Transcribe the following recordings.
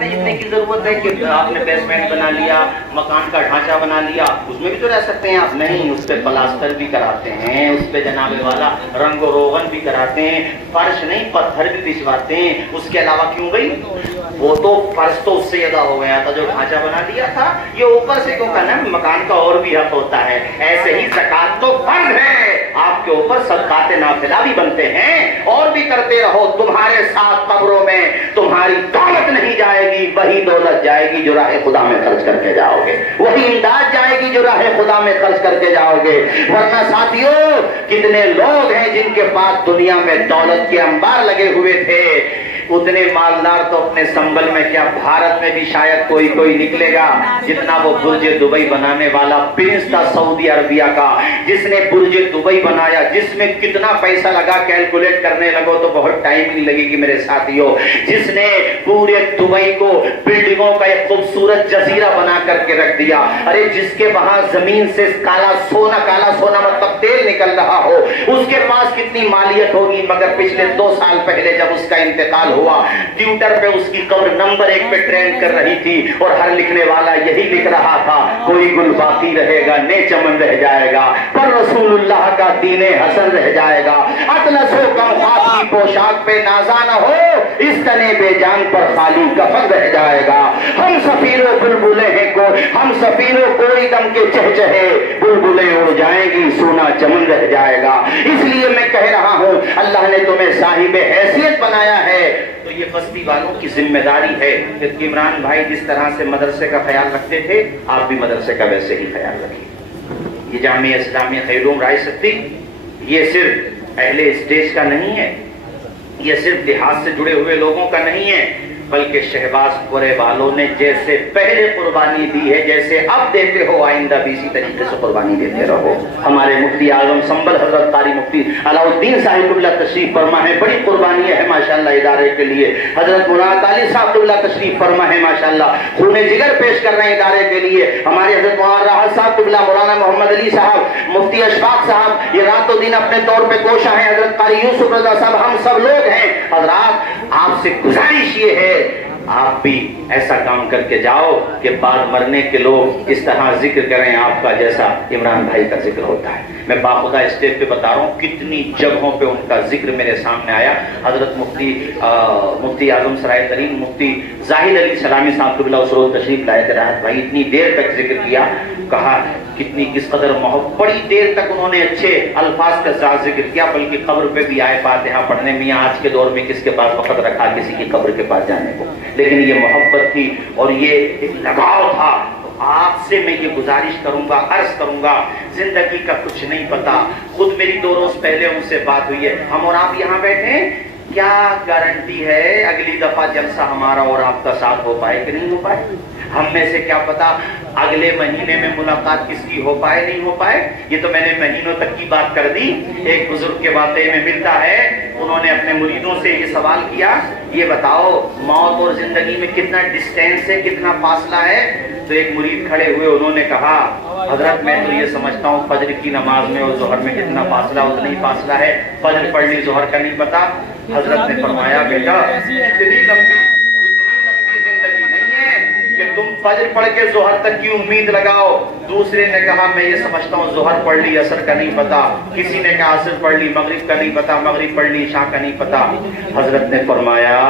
جتنے کی ضرورت ہے کہ آپ نے بیسمنٹ بنا لیا, مکان کا ڈھانچہ بنا لیا, اس میں بھی تو رہ سکتے ہیں آپ. نہیں, اس پہ پلاسٹر بھی کراتے ہیں, اس پہ جناب والا رنگ و روغن بھی کراتے ہیں, فرش نہیں پتھر بھی بچھواتے ہیں. اس کے علاوہ کیوں گئی, وہ تو فرش تو اس سے ادا ہو گیا تھا جو ڈھانچہ بنا دیا تھا. یہ اوپر سے کیوں کرنا, مکان کا اور بھی حق ہوتا ہے. ایسے ہی زکات تو فرض ہے, آپ کے اوپر صدقات نافلہ بھی بنتے ہیں, اور بھی کرتے رہو. تمہارے ساتھ قبروں میں تمہاری دولت نہیں جائے گی, وہی دولت جائے گی جو راہ خدا میں خرچ کر کے جاؤ گے, وہی امداد جائے گی جو راہ خدا میں خرچ کر کے جاؤ گے. ورنہ ساتھیوں, کتنے لوگ ہیں جن کے پاس دنیا میں دولت کے انبار لگے ہوئے تھے, اتنے مالدار تو اپنے سنبل میں کیا, بھارت میں بھی شاید کوئی نکلے گا جتنا وہ برج دبئی بنانے والا پرنس تھا سعودی عربیہ کا, جس نے برج دبئی بنایا, جس میں کتنا پیسہ لگا کیلکولیٹ کرنے لگو تو بہت ٹائم نہیں لگے گی میرے ساتھیوں. جس نے پورے دبئی کو بلڈنگوں کا ایک خوبصورت جزیرہ بنا کر کے رکھ دیا. ارے جس کے وہاں زمین سے کالا سونا مطلب تیل نکل رہا ہو, اس کے پاس کتنی مالیت ہوگی. مگر پچھلے 2 سال پہلے جب اس کا انتقال ہوا, ٹویٹر پہ اس کی قبر نمبر 1 پہ ٹرینڈ کر رہی تھی, اور ہر لکھنے والا یہی لکھ رہا تھا, کوئی گل باقی رہے گا, نے چمن رہ جائے گا, پر رسول اللہ کا دین حسن رہ جائے گا. اطلس و کمخات کی پوشاک پہ نازا نہ ہو, اس تنے بے جان پر خالی کفن رہ جائے گا. ہم سفیروں بلبلیں ہیں ہم سفیروں کوئی دم کے چہچہے, بلبلیں اڑ جائیں گی, سونا چمن رہ جائے گا. اس لیے میں کہہ رہا ہوں, اللہ نے تمہیں صاحب حیثیت بنایا ہے, تو یہ بستی والوں کی ذمہ داری ہے کہ عمران بھائی جس طرح سے مدرسے کا خیال رکھتے تھے, آپ بھی مدرسے کا ویسے ہی خیال رکھیے. یہ جامعہ اسلامیہ خیروم رائے سکتی, یہ صرف اہل اسٹیج کا نہیں ہے, یہ صرف دیہات سے جڑے ہوئے لوگوں کا نہیں ہے, بلکہ شہباز پورے والوں نے جیسے پہلے قربانی دی ہے, جیسے اب دیتے ہو, آئندہ بھی اسی طریقے سے قربانی دیتے رہو. ہمارے مفتی اعظم سنبل حضرت قاری مفتی علاء الدین صاحب قبلہ تشریف فرما ہے, بڑی قربانی ہے ماشاءاللہ ادارے کے لیے. حضرت مراد علی صاحب قبلہ تشریف فرما ہے ماشاءاللہ, خون جگر پیش کر رہے ہیں ادارے کے لیے. ہمارے حضرت راحت صاحب قبلہ, مولانا محمد علی صاحب, مفتی اشفاق صاحب, یہ رات و دن اپنے طور پہ کوشاں ہیں. حضرت قاری یوسف رضا صاحب, ہم سب لوگ ہیں. حضرات آپ سے گزارش یہ ہے, آپ بھی ایسا کام کر کے جاؤ کہ بعد مرنے کے لوگ اس طرح ذکر کریں آپ کا جیسا عمران بھائی کا ذکر ہوتا ہے. میں باخدا اسٹیج پہ بتا رہا ہوں, کتنی جگہوں پہ ان کا ذکر میرے سامنے آیا. حضرت مفتی اعظم سرائے ترین مفتی زاہد علی سلامی صاحب قبلہ اس روز تشریف لائے تھے. راحت بھائی اتنی دیر تک ذکر کیا, کہا کتنی کس قدر محبت, بڑی دیر تک انہوں نے اچھے الفاظ کے ساتھ ذکر کیا, بلکہ قبر پہ بھی آئے فاتحہ پڑھنے میں. آج کے دور میں کس کے پاس وقت رکھا کسی کی قبر کے پاس جانے کو, لیکن یہ محبت تھی اور یہ ایک لگاؤ تھا. تو آپ سے میں یہ گزارش کروں گا, عرض کروں گا, زندگی کا کچھ نہیں پتا. خود میری 2 روز پہلے ان سے بات ہوئی ہے, ہم اور آپ یہاں بیٹھے ہیں, کیا گارنٹی ہے اگلی دفعہ جلسہ ہمارا اور آپ کا ساتھ ہو پائے کہ نہیں ہو پائے. ہم میں سے کیا پتا اگلے مہینے میں ملاقات کس کی ہو پائے نہیں ہو پائے. یہ تو میں نے مہینوں تک کی بات کر دی. ایک بزرگ کے واقعے میں ملتا ہے, انہوں نے اپنے مریدوں سے یہ سوال کیا, یہ بتاؤ موت اور زندگی میں کتنا ڈسٹینس ہے, کتنا فاصلہ ہے. تو ایک مرید کھڑے ہوئے, انہوں نے کہا, حضرت میں تو یہ سمجھتا ہوں فجر کی نماز میں اور ظہر میں کتنا فاصلہ, اتنا ہی فاصلہ ہے. فجر پڑھ لی, ظہر کا نہیں پتا. حضرت نے فرمایا, بیٹا اتنی لمبی زندگی نہیں ہے کہ تم فجر پڑھ کے ظہر تک کی امید لگاؤ. دوسرے نے کہا, میں یہ سمجھتا ہوں ظہر پڑھ لی, عصر کا نہیں پتا. کسی نے کہا عصر پڑھ لی, مغرب کا نہیں پتا, مغرب پڑھ لی, عشاء کا نہیں پتا. حضرت نے فرمایا,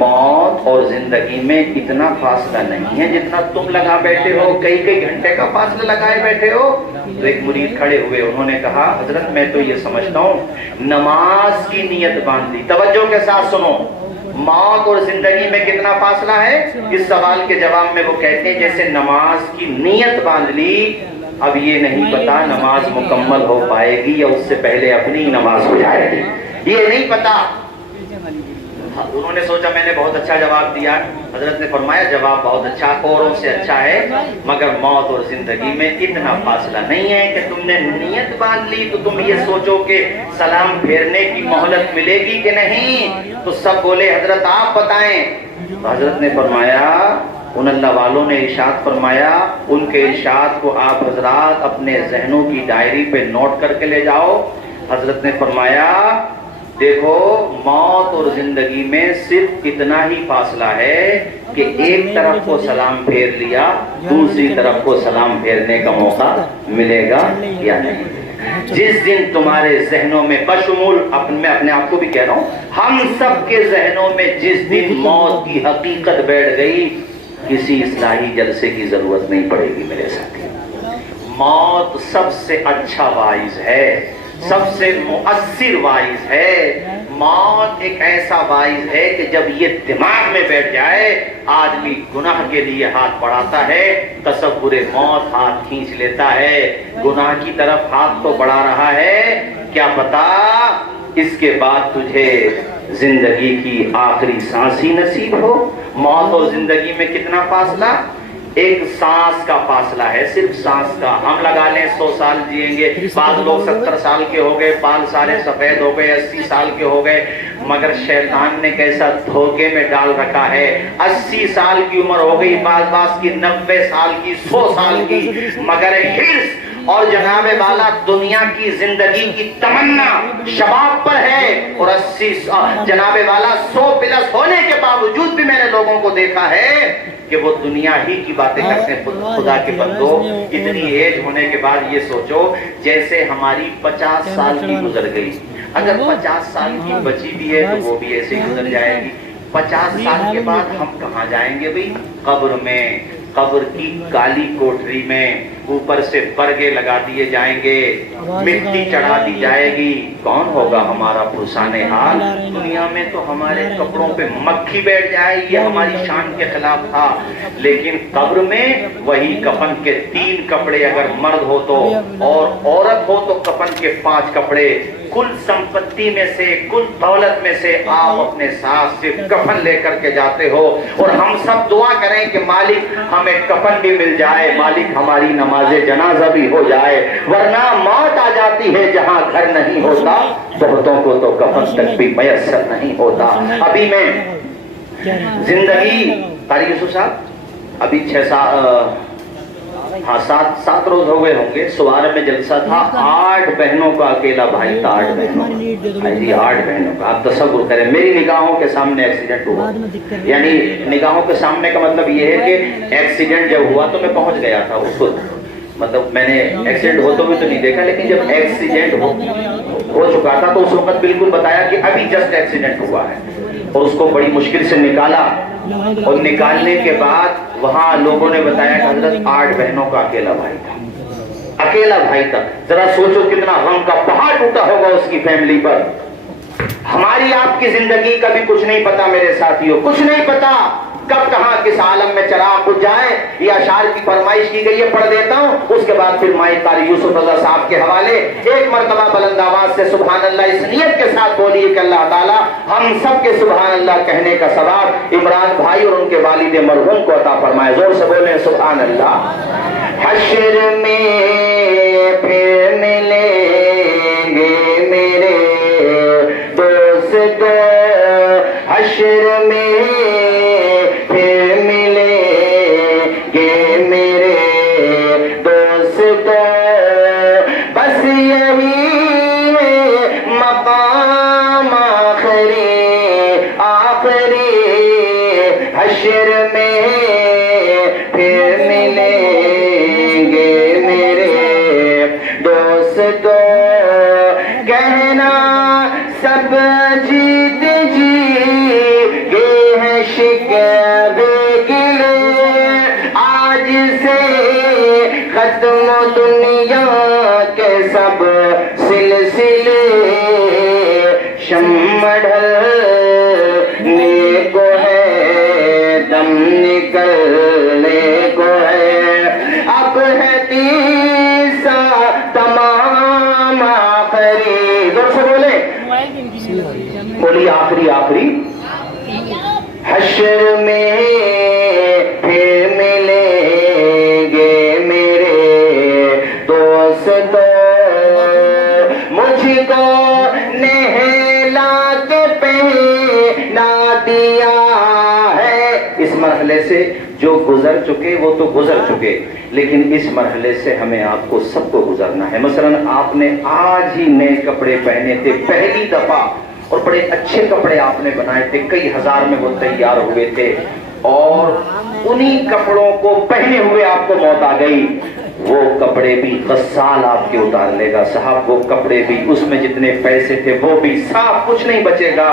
موت اور زندگی میں اتنا فاصلہ نہیں ہے جتنا تم لگا بیٹھے ہو, کئی گھنٹے کا فاصلہ لگائے بیٹھے ہو. تو ایک مرید کھڑے ہوئے, انہوں نے کہا, حضرت میں تو یہ سمجھتا ہوں نماز کی نیت باندھ لی. توجہ کے ساتھ سنو, موت اور زندگی میں کتنا فاصلہ ہے. اس سوال کے جواب میں وہ کہتے ہیں جیسے نماز کی نیت باندھ لی, اب یہ نہیں پتا نماز مکمل ہو پائے گی یا اس سے پہلے اپنی نماز ہو جائے گی, یہ نہیں پتا. انہوں نے سوچا میں نے بہت اچھا جواب دیا. حضرت نے فرمایا, جواب بہت اچھا, اوروں سے اچھا ہے, مگر موت اور زندگی میں اتنا فاصلہ نہیں ہے کہ تم نے نیت باندھ لی تو تم یہ سوچو کہ سلام پھیرنے کی مہلت ملے گی کہ نہیں. تو سب بولے, حضرت آپ بتائیں. تو حضرت نے فرمایا, ان اللہ والوں نے ارشاد فرمایا, ان کے ارشاد کو آپ حضرات اپنے ذہنوں کی ڈائری پہ نوٹ کر کے لے جاؤ. حضرت نے فرمایا, دیکھو موت اور زندگی میں صرف اتنا ہی فاصلہ ہے کہ ایک طرف کو سلام پھیر لیا، دوسری طرف کو سلام پھیرنے کا موقع ملے گا یا نہیں ملے گا۔ جس دن تمہارے ذہنوں میں بشمول میں اپنے آپ کو بھی کہہ رہا ہوں، ہم سب کے ذہنوں میں جس دن موت کی حقیقت بیٹھ گئی، کسی اصلاحی جلسے کی ضرورت نہیں پڑے گی میرے ساتھی۔ موت سب سے اچھا واعظ ہے، سب سے مؤثر واعظ ہے۔ موت ایک ایسا واعظ ہے کہ جب یہ دماغ میں بیٹھ جائے، آدمی گناہ کے لیے ہاتھ بڑھاتا ہے، تصور موت ہاتھ کھینچ لیتا ہے، گناہ کی طرف ہاتھ تو بڑھا رہا ہے، کیا پتا اس کے بعد تجھے زندگی کی آخری سانس ہی نصیب ہو۔ موت اور زندگی میں کتنا فاصلہ؟ ایک سانس کا فاصلہ ہے، صرف سانس کا۔ ہم لگا لیں 100 سال جئیں گے، بعض لوگ 70 سال کے ہو گئے، بال سارے سفید ہو گئے، 80 سال کے ہو گئے، مگر شیطان نے کیسا دھوکے میں ڈال رکھا ہے، 80 سال کی عمر ہو گئی، بعض کی 90 سال کی، 100 سال کی، مگر حرص اور جناب والا دنیا کی زندگی کی تمنا شباب پر ہے، اور 80 جناب والا 100 پلس ہونے کے باوجود بھی میں نے لوگوں کو دیکھا ہے کہ وہ دنیا ہی کی باتیں کرتے ہیں۔ خدا کے بندو، اتنی ایج ہونے کے بعد یہ سوچو جیسے ہماری 50 سال کی گزر گئی، اگر 50 سال کی بچی بھی ہے تو وہ بھی ایسے ہی گزر جائے گی۔ 50 سال کے بعد ہم کہاں جائیں گے بھئی؟ قبر میں، قبر کی کالی کوٹری میں، اوپر سے برگے لگا دیے جائیں گے، مٹی چڑھا دی جائے گی، کون ہوگا ہمارا پرسان حال؟ دنیا میں تو ہمارے کپڑوں پہ مکھی بیٹھ جائے، یہ ہماری شان کے خلاف تھا، لیکن قبر میں وہی کفن کے 3 کپڑے اگر مرد ہو تو، اور عورت ہو تو کفن کے 5 کپڑے، کل سمپتی میں سے، کل دولت میں سے آپ اپنے ساتھ صرف کفن لے کر کے جاتے ہو، اور ہم سب دعا کریں کہ مالک ہمیں کفن بھی مل جائے، مالک ہماری نماز جنازہ بھی ہو جائے، ورنہ موت آ جاتی ہے جہاں گھر نہیں ہوتا، بہتوں کو تو کفن تک بھی میسر نہیں ہوتا۔ ابھی میں زندگی قاری یوسف صاحب ابھی 7 روز ہو گئے ہوں گے، سوار میں جلسہ تھا، 8 بہنوں کا اکیلا بھائی تھا، 8 بہنوں کا، جی 8 بہنوں کا۔ آپ تصور کریں، میری نگاہوں کے سامنے ایکسیڈنٹ ہوا، یعنی نگاہوں کے سامنے کا مطلب یہ ہے کہ ایکسیڈنٹ جب ہوا تو میں پہنچ گیا تھا اس وقت، مطلب میں نے ایکسیڈنٹ ہوتے ہوئے تو نہیں دیکھا، لیکن جب ایکسیڈنٹ ہو چکا تھا تو اس وقت بالکل بتایا کہ ابھی جسٹ ایکسیڈنٹ ہوا ہے، اور اس کو بڑی مشکل سے نکالا، اور نکالنے کے بعد وہاں لوگوں نے بتایا کہ حضرت 8 بہنوں کا اکیلا بھائی تھا، اکیلا بھائی تھا۔ ذرا سوچو کتنا غم کا پہاڑ ٹوٹا ہوگا اس کی فیملی پر۔ ہماری آپ کی زندگی کا بھی کچھ نہیں پتا میرے ساتھیوں، کچھ نہیں پتا کب کہاں کس عالم میں چراغ بجھ جائے۔ یہ اشعار کی فرمائش کی گئی ہے، پڑھ دیتا ہوں، اس کے بعد پھر مائی قاری یوسف رضا صاحب کے حوالے ایک مرتبہ بلند آواز سے سبحان اللہ اس نیت کے ساتھ بولیے کہ اللہ تعالیٰ ہم سب کے سبحان اللہ کہنے کا ثواب عمران بھائی اور ان کے والد مرحوم کو عطا فرمائے۔ زور سے بولیں سبحان اللہ۔ حشر میں پھر ملیں گے میرے دوست، حشر میں آخری حشر میں پھر ملیں گے میرے دوست، مجھ کو نہلا کے پہنا دیا ہے۔ اس مرحلے سے جو گزر چکے وہ تو گزر چکے، لیکن اس مرحلے سے ہمیں آپ کو سب کو گزرنا ہے۔ مثلا آپ نے آج ہی نئے کپڑے پہنے تھے پہلی دفعہ، اور بڑے اچھے کپڑے آپ نے بنائے تھے، کئی ہزار میں وہ تیار ہوئے تھے، اور انہی کپڑوں کو پہنے ہوئے آپ کو موت آ گئی۔ وہ کپڑے بھی غسال آپ کے اتار لے گا صاحب، وہ کپڑے بھی، اس میں جتنے پیسے تھے وہ بھی، صاف کچھ نہیں بچے گا،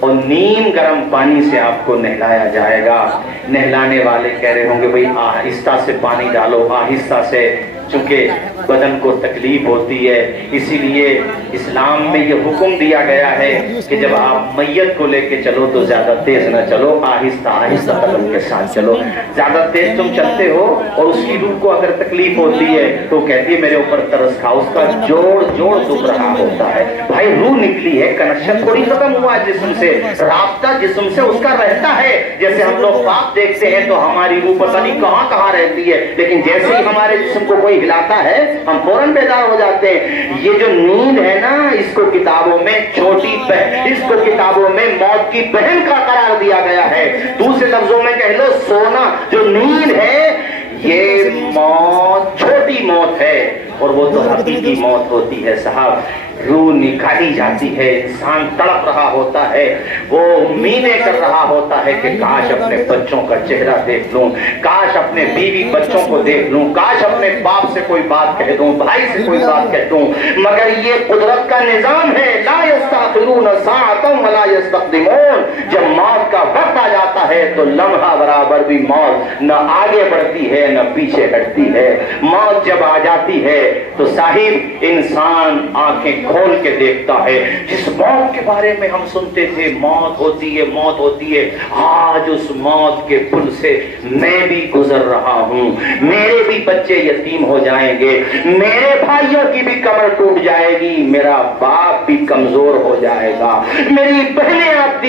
اور نیم گرم پانی سے آپ کو نہلایا جائے گا۔ نہلانے والے کہہ رہے ہوں گے بھئی آہستہ سے پانی ڈالو، آہستہ سے، چونکہ بدن کو تکلیف ہوتی ہے، اسی لیے اسلام میں یہ حکم دیا گیا ہے کہ جب آپ میت کو لے کے چلو تو زیادہ تیز نہ چلو، آہستہ آہستہ قدم کے ساتھ چلو۔ زیادہ تیز تم چلتے ہو اور اس کی روح کو اگر تکلیف ہوتی ہے تو کہتی ہے میرے اوپر ترس کھا، اس کا جوڑ جوڑ دکھ رہا ہوتا ہے، بھائی روح نکلی ہے، کنیکشن تھوڑی ختم ہوا جسم سے، رابطہ جسم سے اس کا رہتا ہے۔ جیسے ہم لوگ خواب دیکھتے ہیں تو ہماری روح پتہ نہیں کہاں کہاں رہتی ہے، لیکن جیسے ہی ہمارے جسم کو کوئی ہلاتا ہے ہم فوراً بیدار ہو جاتے ہیں۔ یہ جو نیند ہے نا، اس کو کتابوں میں چھوٹی بہن، اس کو کتابوں میں موت کی بہن کا قرار دیا گیا ہے۔ دوسرے لفظوں میں کہہ لو سونا، جو نیند ہے یہ موت چھوٹی موت ہے، اور وہ تو حقیقی موت ہوتی ہے صاحب۔ روح نکالی جاتی ہے، انسان تڑپ رہا ہوتا ہے، وہ امیدیں کر رہا ہوتا ہے کہ کاش اپنے بچوں کا چہرہ دیکھ لوں، کاش اپنے بیوی بچوں کو دیکھ لوں، کاش اپنے باپ سے کوئی بات کہہ دوں، بھائی سے کوئی بات کہہ دوں، مگر یہ قدرت کا نظام ہے، لا یستأخرون ساعة ولا یستقدمون۔ جب موت کا وقت آ جاتا ہے تو لمحہ برابر بھی موت نہ آگے بڑھتی ہے نہ پیچھے ہٹتی ہے۔ موت جب آ جاتی ہے تو صاحب انسان آنکھیں کھول کے دیکھتا ہے۔ جس موت کے بارے میں ہم سنتے تھے موت ہوتی ہے موت ہوتی ہے، آج اس موت کے پل سے میں بھی گزر رہا ہوں، میرے بھی بچے یتیم ہو جائیں گے، میرے بھائیوں کی بھی کمر ٹوٹ جائے گی، میرا باپ بھی کمزور ہو جائے گا، میری بہنیں آپ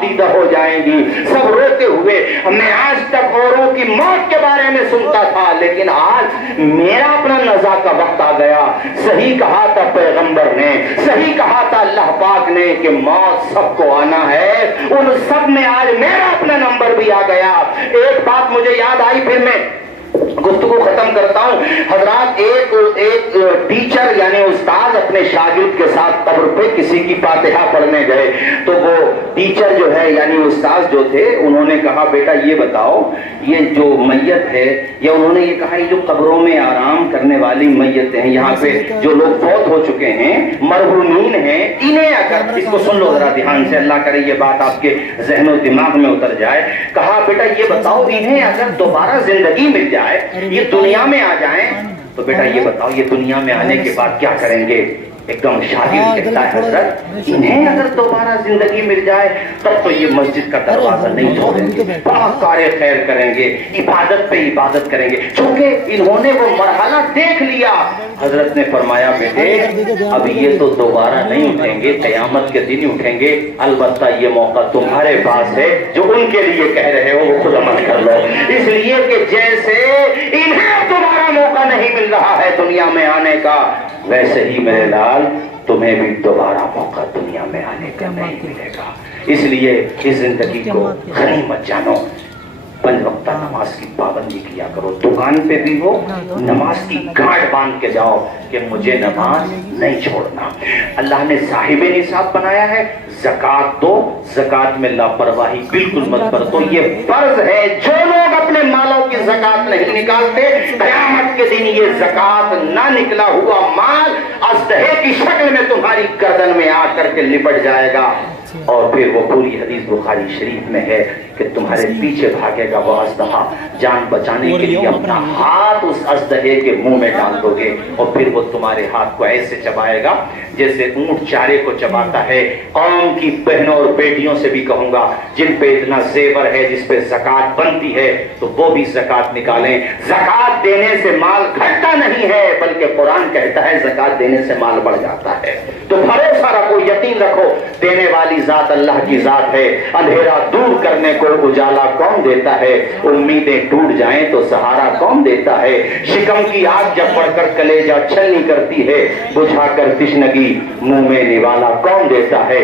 دیدہ ہو جائیں گی، سب روتے ہوئے۔ میں آج تک اوروں کی موت کے بارے میں سنتا تھا، لیکن آج میرا اپنا نزا کا وقت آ گیا۔ صحیح کہا تھا پیغمبر نے، صحیح کہا تھا اللہ پاک نے کہ موت سب کو آنا ہے، ان سب میں آج میرا اپنا نمبر بھی آ گیا۔ ایک بات مجھے یاد آئی، پھر میں گفتگو ختم کرتا ہوں۔ حضرات ایک ٹیچر یعنی استاد اپنے شاگرد کے ساتھ قبر پہ کسی کی فاتحہ پڑھنے گئے، تو وہ ٹیچر جو ہے یعنی استاد جو تھے انہوں نے کہا بیٹا یہ بتاؤ یہ جو میت ہے، یا انہوں نے یہ کہا یہ جو قبروں میں آرام کرنے والی میتیں ہیں، یہاں پہ جو لوگ فوت ہو چکے ہیں مرحومین ہیں، انہیں اگر، اس کو سن لو ذرا دھیان سے، اللہ کرے یہ بات آپ کے ذہن و دماغ میں اتر جائے۔ کہا بیٹا یہ بتاؤ انہیں اگر دوبارہ زندگی مل جائے، یہ دنیا میں آ جائیں، تو بیٹا یہ بتاؤ یہ دنیا میں آنے کے بعد کیا کریں گے؟ ایک دم شاگرد کہتا ہے حضرت انہیں اگر دوبارہ زندگی مل جائے تب تو یہ مسجد کا دروازہ نہیں چھوڑیں گے، بڑا کار خیر کریں گے، عبادت پہ عبادت کریں گے، چونکہ انہوں نے وہ مرحلہ دیکھ لیا۔ حضرت نے فرمایا بیٹے اب یہ تو دوبارہ نہیں اٹھیں گے، قیامت کے دن اٹھیں گے، البتہ یہ موقع تمہارے پاس ہے، جو ان کے لیے کہہ رہے ہو وہ خود عمل کر لو، اس لیے کہ جیسے انہیں دوبارہ موقع نہیں مل رہا ہے دنیا میں آنے کا، ویسے ہی میرے لال تمہیں بھی دوبارہ موقع دنیا میں آنے کا نہیں ملے گا۔ اس لیے اس زندگی کو غنیمت مت جانو، 5 وقتہ نماز کی پابندی کیا کرو، دکان پہ بھی ہو نماز کی گاಂٹ باندھ کے جاؤ کہ مجھے نماز نہیں چھوڑنا۔ اللہ نے صاحب نصاب بنایا ہے، زکات دو، زکات میں لاپرواہی بالکل مت برتو، یہ فرض ہے۔ جو لوگ اپنے مالوں کی زکات نہیں نکالتے، قیامت کے دن یہ زکات نہ نکلا ہوا مال اژدہے کی شکل میں تمہاری گردن میں آ کر کے لپٹ جائے گا، اور پھر وہ پوری حدیث بخاری شریف میں ہے کہ تمہارے پیچھے بھاگے گا وہ اژدہا، جان بچانے کے لیے اپنا ہاتھ اس اژدہے کے منہ میں ڈال دو گے، اور پھر وہ تمہارے ہاتھ کو ایسے چبائے گا جیسے اونٹ چارے کو چباتا ہے۔ قوم کی بہنوں اور بیٹیوں سے بھی کہوں گا جن پہ اتنا زیور ہے، جس پہ زکات بنتی ہے، تو وہ بھی زکات نکالیں۔ زکات دینے سے مال گھٹتا نہیں ہے، بلکہ قرآن کہتا ہے زکات دینے سے مال بڑھ جاتا ہے۔ تو بھروسہ رکھو، یقین رکھو، دینے والی ذات اللہ کی ذات ہے۔ اندھیرا دور کرنے کو اجالا کون دیتا ہے؟ امیدیں ٹوٹ جائیں تو سہارا کون دیتا ہے؟ شکم کی آگ جب بڑھ کر کلیجہ چھلنی کرتی ہے، بجھا کر تشنگی منہ میں نوالا کون دیتا ہے؟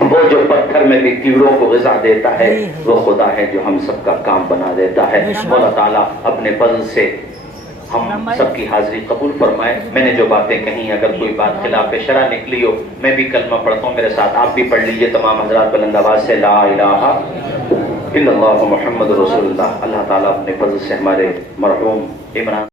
وہ جو پتھر میں بھی کیڑوں کو غذا دیتا ہے وہ خدا ہے جو ہم سب کا کام بنا دیتا ہے۔ مولا تعالیٰ اپنے فضل سے ہم سب کی حاضری قبول فرمائے. میں نے جو باتیں کہیں اگر کوئی بات خلاف شرع نکلی ہو، میں بھی کلمہ پڑھتا ہوں، میرے ساتھ آپ بھی پڑھ لیجئے تمام حضرات بلند آواز سے، لا الہ الا اللہ محمد رسول اللہ. اللہ تعالیٰ اپنے فضل سے ہمارے مرحوم عمران